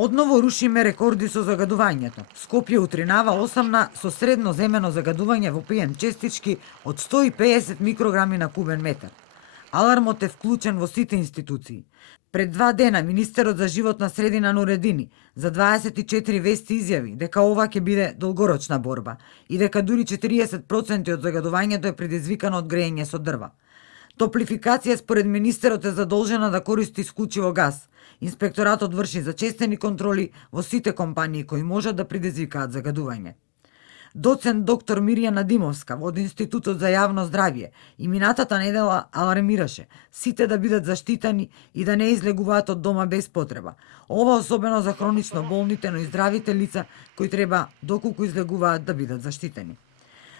Одново рушиме рекорди со загадувањето. Скопје утринава осамна со средно земено загадување во ПМ честички од 150 микрограми на кубен метар. Алармот е вклучен во сите институции. Пред 2 дена министерот за животна средина Нуредини за 24 вести изјави дека ова ќе биде долгорочна борба и дека дури 40% од загадувањето е предизвикано од грејење со дрва. Топлификација според министерот е задолжена да користи исклучиво газ. Инспекторатот врши зачестени контроли во сите компании кои можат да предизвикаат загадување. Доцент доктор Мирјана Димовска од Институтот за јавно здравје и минатата недела алармираше сите да бидат заштитени и да не излегуваат од дома без потреба. Ова особено за хронично болните, но и здравите лица кои треба доколку излегуваат да бидат заштитени.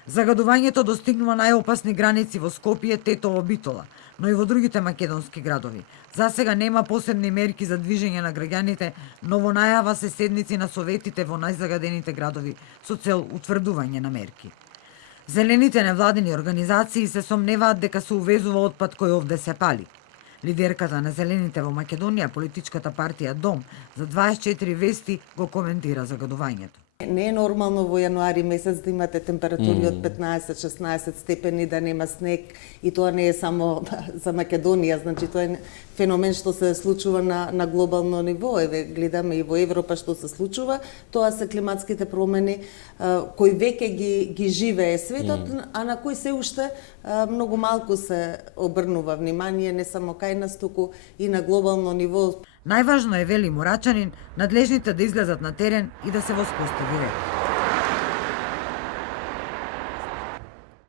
Загадувањето достигнува најопасни граници во Скопје, Тетово, Битола, но и во другите македонски градови. За сега нема посебни мерки за движење на граѓаните, но во најава се седници на советите во најзагадените градови со цел утврдување на мерки. Зелените невладини организации се сомневаат дека се увезува отпад кој овде се пали. Лидерката на Зелените во Македонија, политичката партија Дом, за 24 вести го коментира загадувањето. Не е нормално во јануари месец да имате температури од 15-16 степени, да нема снег, и тоа не е само за Македонија, значи тоа е феномен што се случува на глобално ниво. Еве гледаме и во Европа што се случува, тоа се климатските промени кои веќе ги живее светот, а на кои се уште многу малку се обрнува внимание, не само кај нас, туку и на глобално ниво. Најважно е, вели Мурачанин, надлежните да излезат на терен и да се воспостави ред.